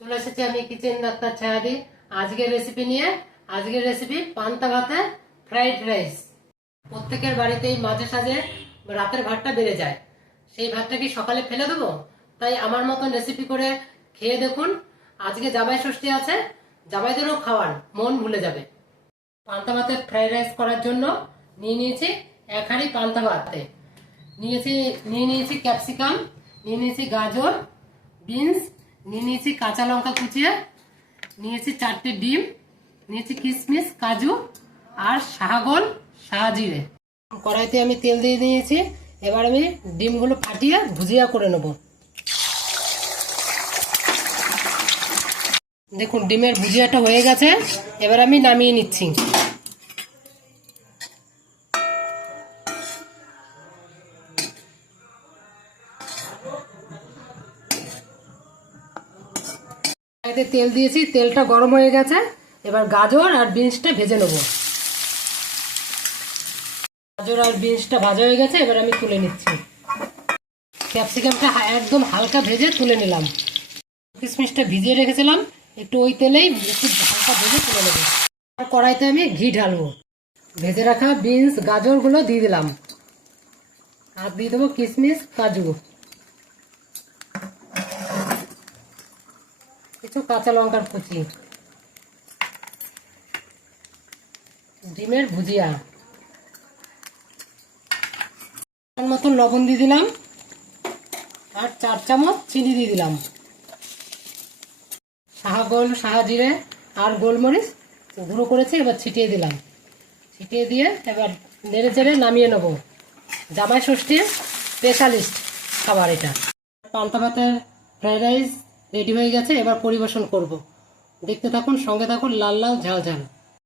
চলে এসেছি আমি কিচেন ডাক্তার ছায়াদি আজকের রেসিপি নিয়ে। আজকের রেসিপি পান্তা ভাতে ফ্রাইড রাইস। প্রত্যেকের বাড়িতেই মাঝে সাঝে রাতের ভাতটা বেড়ে যায়, সেই ভাতটা কি সকালে ফেলে দেবো? তাই আমার মতন রেসিপি করে খেয়ে দেখুন। আজকে জামাই ষষ্ঠী আছে, জামাইদেরও খাওয়ান, মন ভুলে যাবে। পান্তা ভাতের ফ্রাইড রাইস করার জন্য নিয়ে নিয়েছি এক হাঁড়ি পান্তা ভাতে। নিয়ে নিয়েছি ক্যাপসিকাম, নিয়ে নিয়েছি গাজর, বিনস, নিয়ে নিয়েছি কাঁচা লঙ্কা কুচিয়ে, নিয়েছি 4টে ডিম, নিয়েছি কিশমিশ, কাজু আর শাহগোল, শাহজিরে। কড়াইতে আমি তেল দিয়ে দিয়েছি। এবার আমি ডিমগুলো ফাটিয়ে ভুজিয়া করে নেব। দেখুন ডিমের ভুজিয়াটা হয়ে গেছে, এবার আমি নামিয়ে নিচ্ছি। তেল দিয়েছি, তেলটা গরম হয়ে গেছে। এবার গাজর আর বিনসটা ভেজে নেব। গাজর আর বিনসটা ভাজা হয়ে গেছে, এবার আমি তুলে নিচ্ছি। ক্যাপসিকামটা একদম হালকা ভেজে তুলে নিলাম। কিশমিশটা ভিজিয়ে রেখেছিলাম, একটু ওই তেলেই একটু হালকা ভেজে তুলে নেব। আর কড়াইতে আমি ঘি ঢালবো। ভেজে রাখা বিনস গাজরগুলো দিয়ে দিলাম, আর দিয়ে দেবো কিশমিশ, কাজু, কিছু কাঁচা লঙ্কার কুচি, ডিমের ভুজিয়া, মতন লবণ দিয়ে দিলাম, আর 4 চামচ চিনি দিয়ে দিলাম। শাহগোল, শাহজিরে আর গোলমরিচ গুঁড়ো করেছি, এবার ছিটিয়ে দিলাম। ছিটিয়ে দিয়ে এবার নেড়ে চেড়ে নামিয়ে নেব। জামাই ষষ্ঠীর স্পেশালিস্ট খাবার এটা। পান্তা ভাতের ফ্রাইড রাইস রেডি হয়ে গেছে, এবার পরিবেশন করব। দেখতে থাকুন, সঙ্গে থাকুন, লাল লাল ঝাল ঝাল।